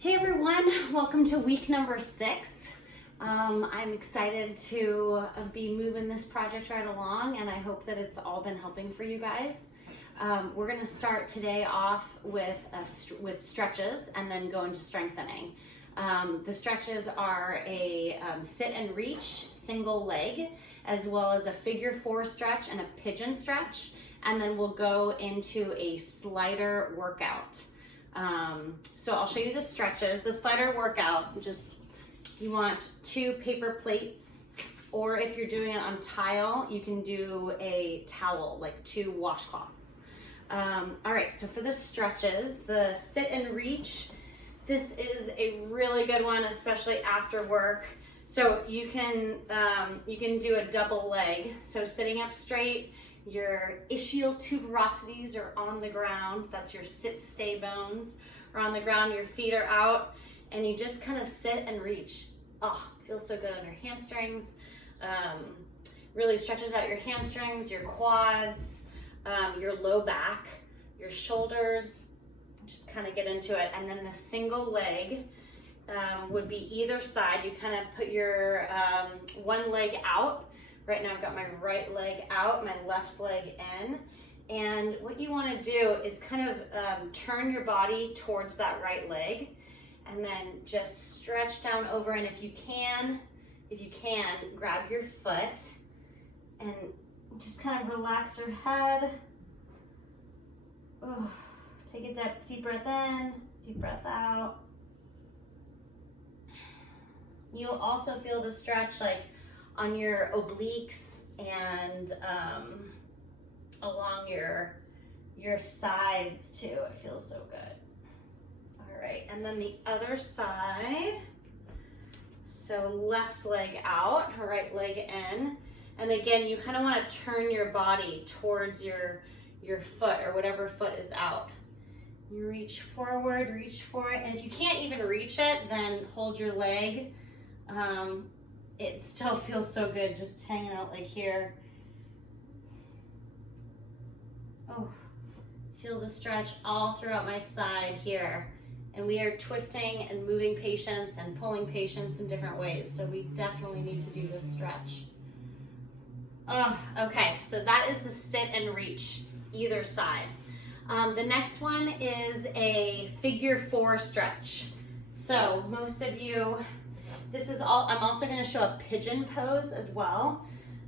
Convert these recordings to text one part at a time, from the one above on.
Hey everyone, welcome to week number 6. I'm excited to be moving this project right along, and I hope that it's all been helping for you guys. We're going to start today off with stretches and then go into strengthening. The stretches are a sit and reach single leg, as well as a figure 4 stretch and a pigeon stretch, and then we'll go into a slider workout. So I'll show you the stretches. The slider workout, you want 2 paper plates, or if you're doing it on tile, you can do a towel, like 2 washcloths. All right, so for the stretches, the sit and reach, this is a really good one, especially after work. So you can do a double leg. So sitting up straight, your ischial tuberosities are on the ground. That's your sit-stay bones are on the ground. Your feet are out, and you just kind of sit and reach. Oh, feels so good on your hamstrings. Really stretches out your hamstrings, your quads, your low back, your shoulders. Just kind of get into it. And then the single leg would be either side. You kind of put your one leg out. Right now I've got my right leg out, my left leg in. And what you want to do is kind of turn your body towards that right leg, and then just stretch down over. And if you can, grab your foot and just kind of relax your head. Oh, take a deep breath in, deep breath out. You'll also feel the stretch like on your obliques and along your sides too. It feels so good. All right, and then the other side. So left leg out, right leg in. And again, you kind of want to turn your body towards your foot or whatever foot is out. You reach forward, reach for it. And if you can't even reach it, then hold your leg. It still feels so good just hanging out like here. Oh, feel the stretch all throughout my side here. And we are twisting and moving patients and pulling patients in different ways. So we definitely need to do this stretch. Oh, okay, so that is the sit and reach, either side. The next one is a figure 4 stretch. So most of you, this is all, I'm also going to show a pigeon pose as well.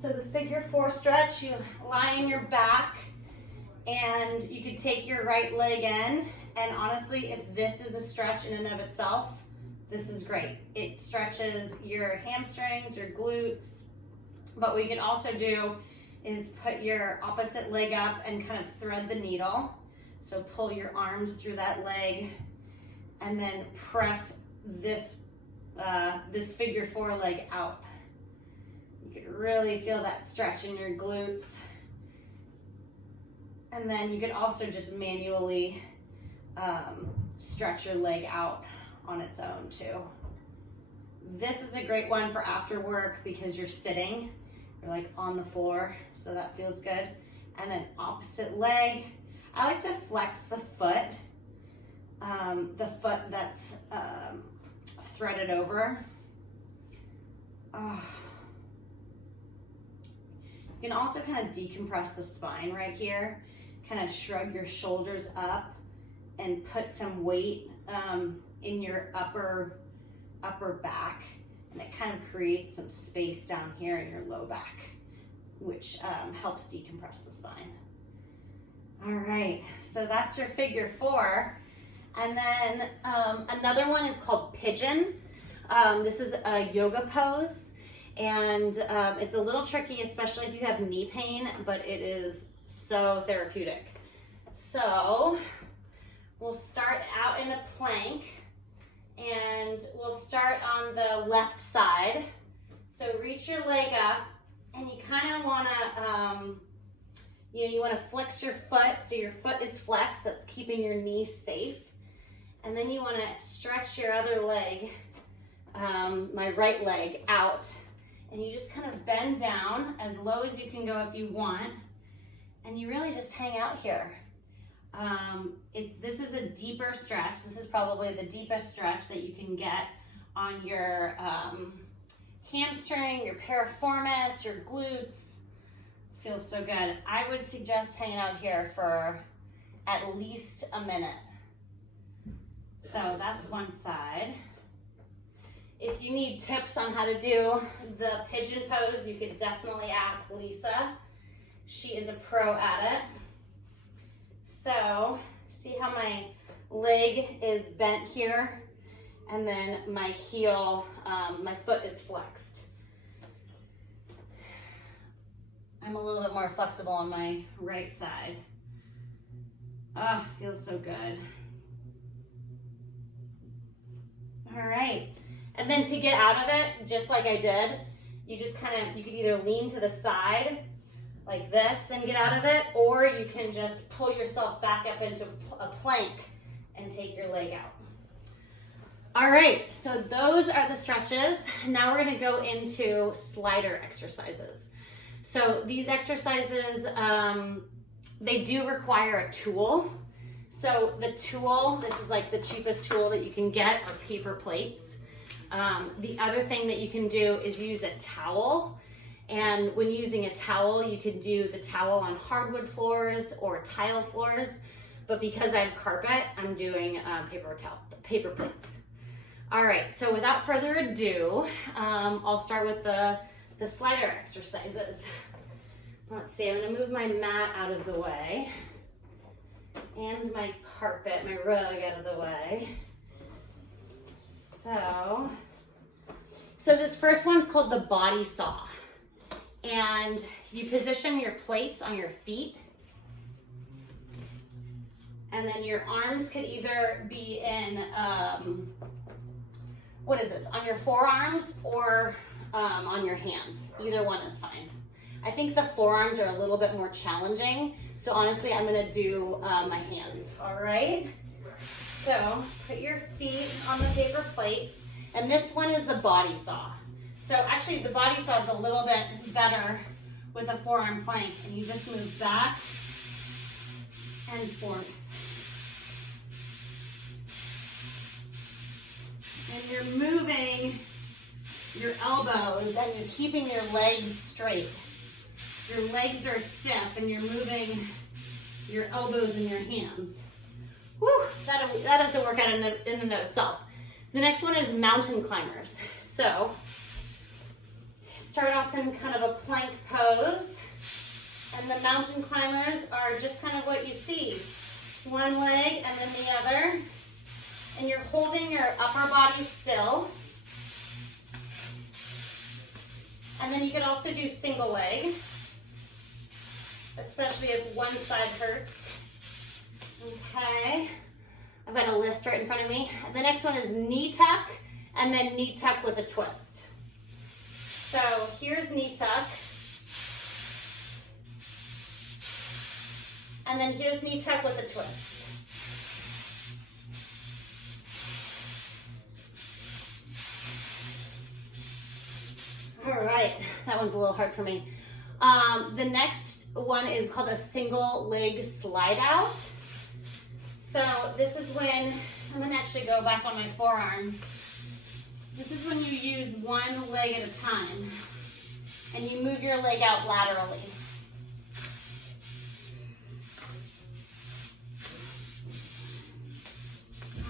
So the figure 4 stretch, you lie on your back and you could take your right leg in. And honestly, if this is a stretch in and of itself, this is great. It stretches your hamstrings, your glutes. But what you can also do is put your opposite leg up and kind of thread the needle. So pull your arms through that leg and then press this figure 4 leg out. You could really feel that stretch in your glutes. And then you could also just manually stretch your leg out on its own too. This is a great one for after work because you're sitting, you're like on the floor, so that feels good. And then opposite leg, I like to flex the foot that's threaded over. Oh. You can also kind of decompress the spine right here, kind of shrug your shoulders up and put some weight in your upper back, and it kind of creates some space down here in your low back, which helps decompress the spine. All right, so that's your figure 4. And then another one is called pigeon. This is a yoga pose, and it's a little tricky, especially if you have knee pain, but it is so therapeutic. So we'll start out in a plank, and we'll start on the left side. So reach your leg up, and you kind of want to, you want to flex your foot, so your foot is flexed. That's keeping your knee safe. And then you want to stretch your other leg, my right leg, out. And you just kind of bend down as low as you can go if you want. And you really just hang out here. This is a deeper stretch. This is probably the deepest stretch that you can get on your hamstring, your piriformis, your glutes. Feels so good. I would suggest hanging out here for at least a minute. So that's one side. If you need tips on how to do the pigeon pose, you could definitely ask Lisa. She is a pro at it. So, see how my leg is bent here? And then my heel, my foot is flexed. I'm a little bit more flexible on my right side. Oh, feels so good. All right. And then to get out of it, just like I did, you just you could either lean to the side like this and get out of it, or you can just pull yourself back up into a plank and take your leg out. All right, so those are the stretches. Now we're gonna go into slider exercises. So these exercises, they do require a tool. So the tool, this is like the cheapest tool that you can get, are paper plates. The other thing that you can do is use a towel. And when using a towel, you could do the towel on hardwood floors or tile floors. But because I have carpet, I'm doing paper plates. All right, so without further ado, I'll start with the slider exercises. Let's see, I'm gonna move my mat out of the way and my carpet, my rug out of the way. So this first one's called the body saw. And you position your plates on your feet. And then your arms could either be in, what is this, on your forearms or on your hands. Either one is fine. I think the forearms are a little bit more challenging. So honestly, I'm gonna do my hands, all right? So put your feet on the paper plates. And this one is the body saw. So actually the body saw is a little bit better with a forearm plank, and you just move back and forth. And you're moving your elbows and you're keeping your legs straight. Your legs are stiff and you're moving your elbows and your hands. Whew, that is a workout in and of itself. The next one is mountain climbers. So start off in kind of a plank pose, and the mountain climbers are just kind of what you see. One leg and then the other, and you're holding your upper body still. And then you could also do single leg, especially if one side hurts. Okay, I've got a list right in front of me. The next one is knee tuck, and then knee tuck with a twist. So here's knee tuck, and then here's knee tuck with a twist. All right, that one's a little hard for me. The next one is called a single leg slide out. So this is when, I'm gonna actually go back on my forearms. This is when you use one leg at a time, and you move your leg out laterally.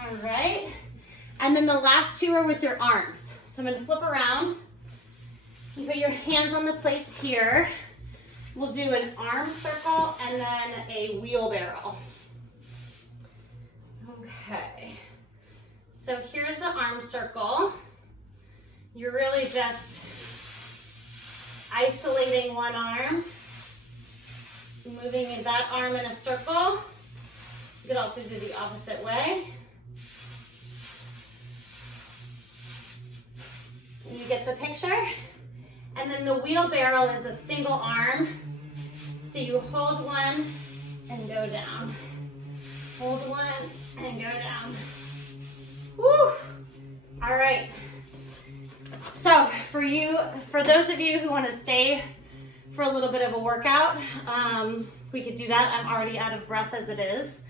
All right, and then the last two are with your arms. So I'm gonna flip around. You put your hands on the plates here. We'll do an arm circle and then a wheelbarrow. Okay, so here's the arm circle. You're really just isolating one arm, moving that arm in a circle. You could also do the opposite way. You get the picture? And then the wheelbarrow is a single arm. So you hold one and go down. Hold one and go down. Woo! All right. So for those of you who want to stay for a little bit of a workout, we could do that. I'm already out of breath as it is.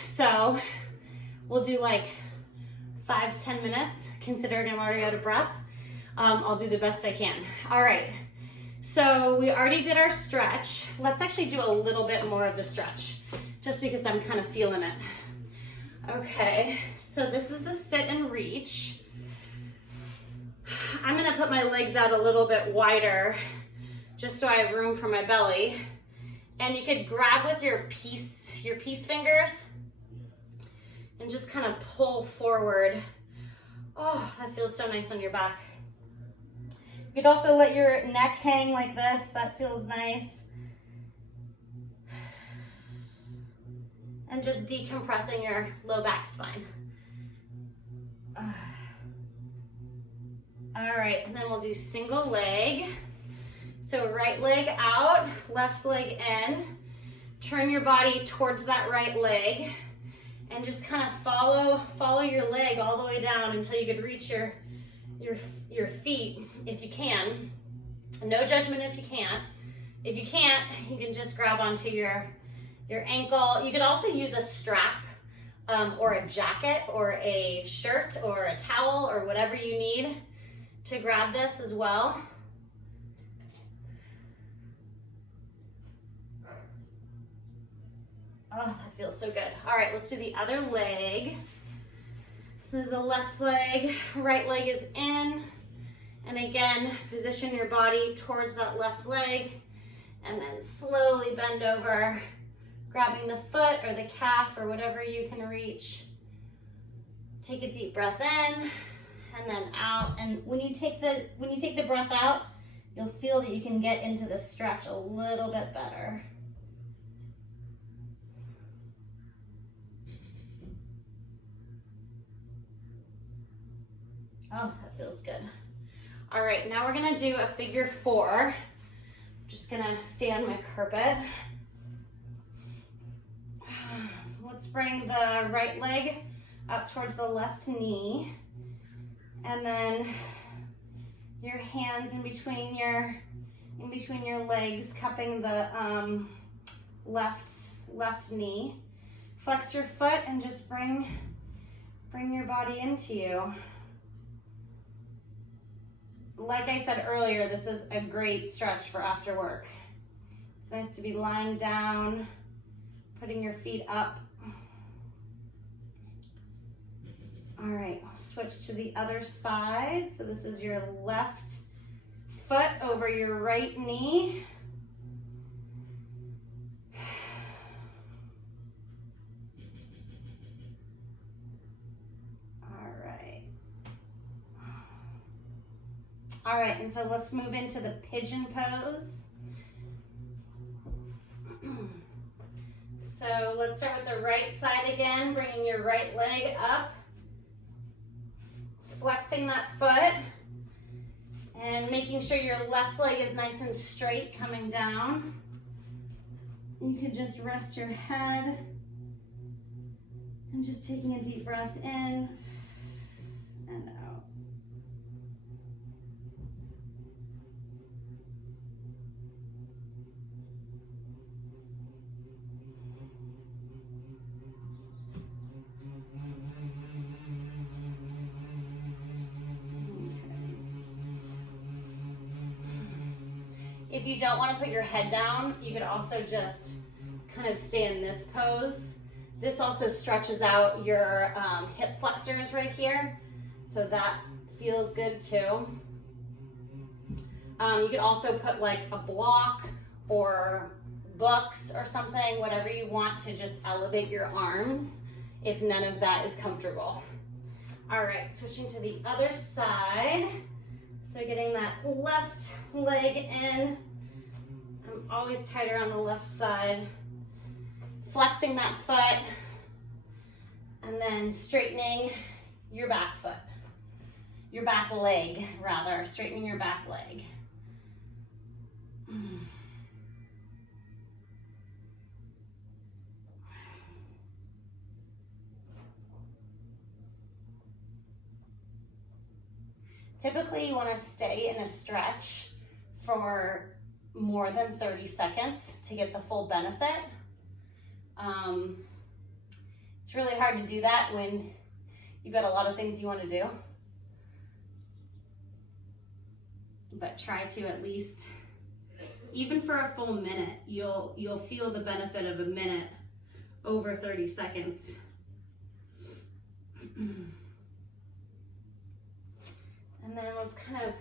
So we'll do like 5-10 minutes, considering I'm already out of breath. I'll do the best I can. All right, so we already did our stretch. Let's actually do a little bit more of the stretch, just because I'm kind of feeling it. Okay, so this is the sit and reach. I'm gonna put my legs out a little bit wider, just so I have room for my belly. And you could grab with your peace fingers and just kind of pull forward. Oh, that feels so nice on your back. You could also let your neck hang like this. That feels nice. And just decompressing your low back spine. All right, and then we'll do single leg. So right leg out, left leg in. Turn your body towards that right leg and just kind of follow your leg all the way down until you could reach your feet if you can. No judgment if you can't. If you can't, you can just grab onto your ankle. You could also use a strap or a jacket or a shirt or a towel or whatever you need to grab this as well. Oh, that feels so good. All right, let's do the other leg. This is the left leg, right leg is in. And again, position your body towards that left leg and then slowly bend over, grabbing the foot or the calf or whatever you can reach. Take a deep breath in and then out. And when you take the breath out, you'll feel that you can get into the stretch a little bit better. Oh, that feels good. All right, now we're gonna do a figure 4. Just gonna stay on my carpet. Let's bring the right leg up towards the left knee. And then your hands in between your legs, cupping the left knee. Flex your foot and just bring your body into you. Like I said earlier, this is a great stretch for after work. It's nice to be lying down, putting your feet up. All right, I'll switch to the other side. So this is your left foot over your right knee. All right, and so let's move into the pigeon pose. So let's start with the right side again, bringing your right leg up, flexing that foot, and making sure your left leg is nice and straight coming down. You could just rest your head and just taking a deep breath in and out. If you don't want to put your head down, you could also just kind of stay in this pose. This also stretches out your hip flexors right here, so that feels good too. You could also put like a block or books or something, whatever you want to just elevate your arms if none of that is comfortable. All right, switching to the other side. So getting that left leg in. I'm always tighter on the left side. Flexing that foot and then straightening your back foot. Your back leg, rather. Straightening your back leg. Typically, you want to stay in a stretch for more than 30 seconds to get the full benefit. It's really hard to do that when you've got a lot of things you want to do. But try to at least, even for a full minute, you'll feel the benefit of a minute over 30 seconds. And then let's kind of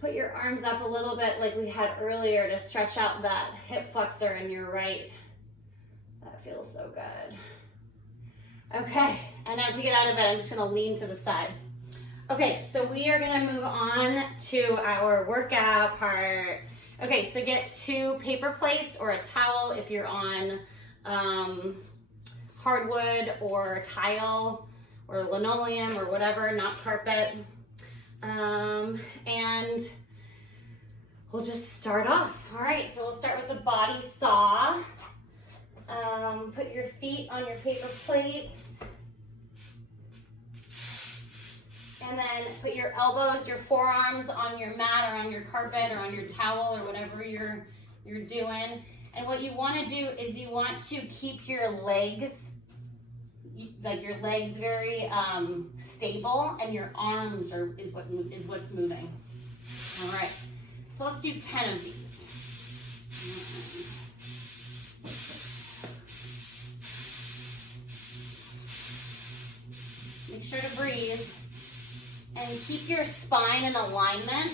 put your arms up a little bit like we had earlier to stretch out that hip flexor in your right. That feels so good. Okay, and now to get out of it, I'm just gonna lean to the side. Okay, so we are gonna move on to our workout part. Okay, so get 2 paper plates or a towel if you're on hardwood or tile or linoleum or whatever, not carpet. And we'll just start off. All right, so we'll start with the body saw. Put your feet on your paper plates. And then put your elbows, your forearms on your mat or on your carpet or on your towel or whatever you're doing. And what you want to do is you want to keep your legs, like your legs very stable, and your arms is what's moving. All right, so let's do 10 of these. Make sure to breathe and keep your spine in alignment.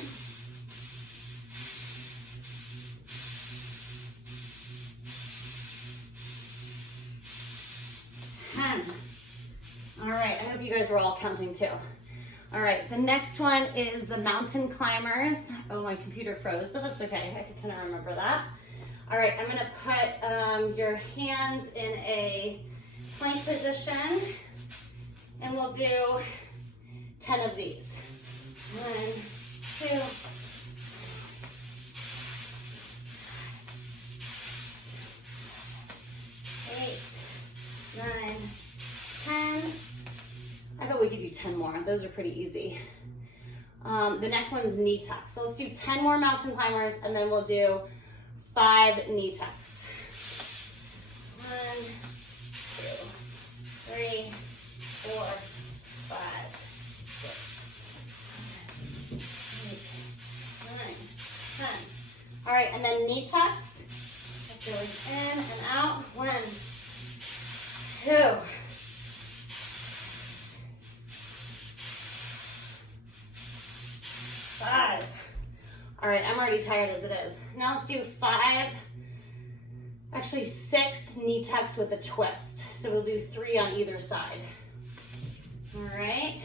All right, I hope you guys were all counting too. All right, the next one is the mountain climbers. Oh, my computer froze, but that's okay. I can kind of remember that. All right, I'm gonna put your hands in a plank position, and we'll do 10 of these. 1, 2, 8, 9, 10. I bet we could do 10 more. Those are pretty easy. The next one's knee tucks. So let's do 10 more mountain climbers, and then we'll do 5 knee tucks. 1, 2, 3, 4, 5, 6, 7, 8, 9, 10. All right, and then knee tucks. That goes in and out. 1, 2. 5. All right, I'm already tired as it is. Now let's do 5, actually 6 knee tucks with a twist. So we'll do 3 on either side. All right.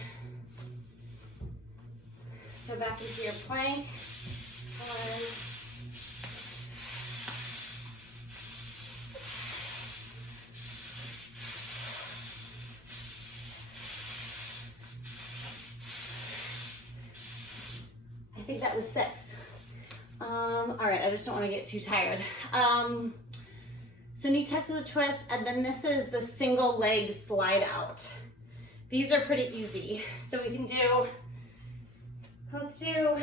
So back into your plank. 1, 2. I think that was 6. All right, I just don't want to get too tired. So knee tucks with a twist, and then this is the single leg slide out. These are pretty easy. So we can do, let's do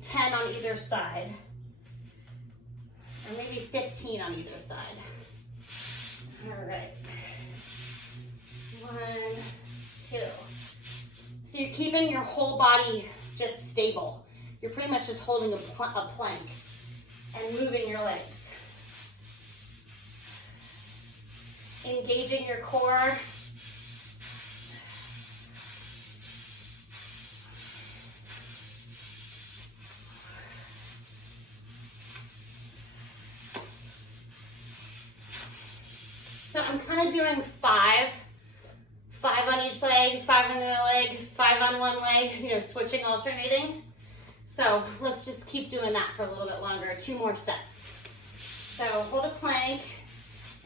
10 on either side, or maybe 15 on either side. All right. 1, 2. So you're keeping your whole body just stable. You're pretty much just holding a plank and moving your legs. Engaging your core. So I'm kind of doing 5 on each leg, 5 on the other leg, 5 on one leg, you know, switching, alternating. So let's just keep doing that for a little bit longer, 2 more sets. So hold a plank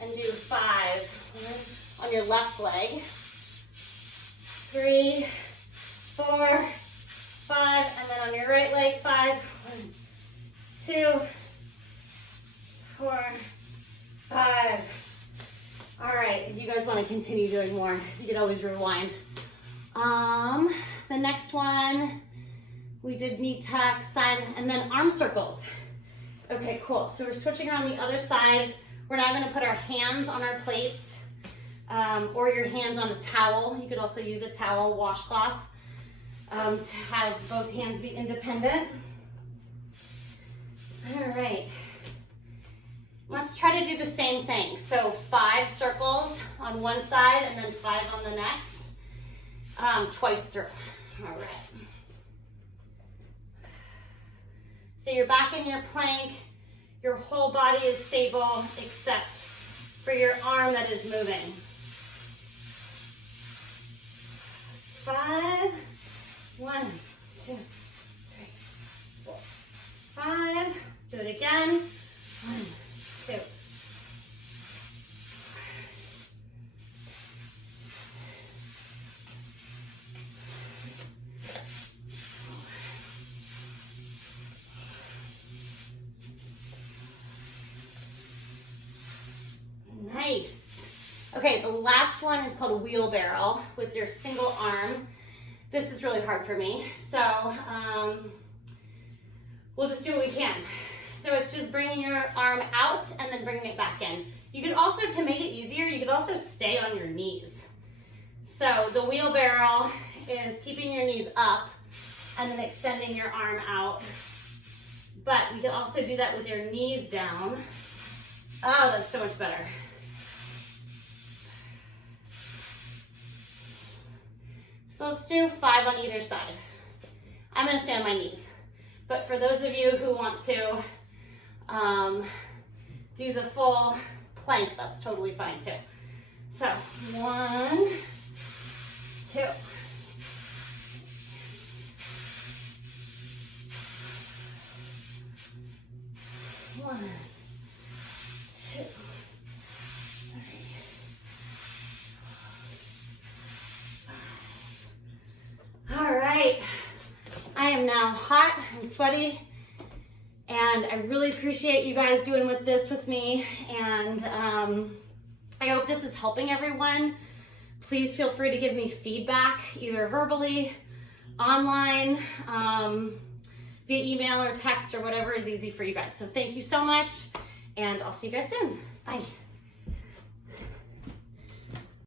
and do 5 on your left leg. 3, 4, 5, and then on your right leg, 5. 1, 2, 4, 5. All right, if you guys want to continue doing more, you can always rewind. The next one, we did knee tuck, side, and then arm circles. Okay, cool. So we're switching around the other side. We're now going to put our hands on our plates. or your hands on a towel. You could also use a towel, washcloth, to have both hands be independent. All right. Let's try to do the same thing. So 5 circles on one side and then 5 on the next, twice through. All right. So you're back in your plank. Your whole body is stable except for your arm that is moving. 5, 1, 2, 3, 4, 5. Let's do it again. 1, 2. Nice. Okay, the last one is called a wheelbarrow with your single arm. This is really hard for me, so we'll just do what we can. So it's just bringing your arm out and then bringing it back in. You could also, to make it easier, you could also stay on your knees. So the wheelbarrow is keeping your knees up and then extending your arm out. But we can also do that with your knees down. Oh, that's so much better. So let's do 5 on either side. I'm gonna stay on my knees. But for those of you who want to do the full plank, that's totally fine too. So 1, 2. 1, 2, 3. All right, I am now hot and sweaty, and I really appreciate you guys doing this with me, and I hope this is helping everyone. Please feel free to give me feedback, either verbally, online, via email or text or whatever is easy for you guys. So thank you so much, and I'll see you guys soon. Bye.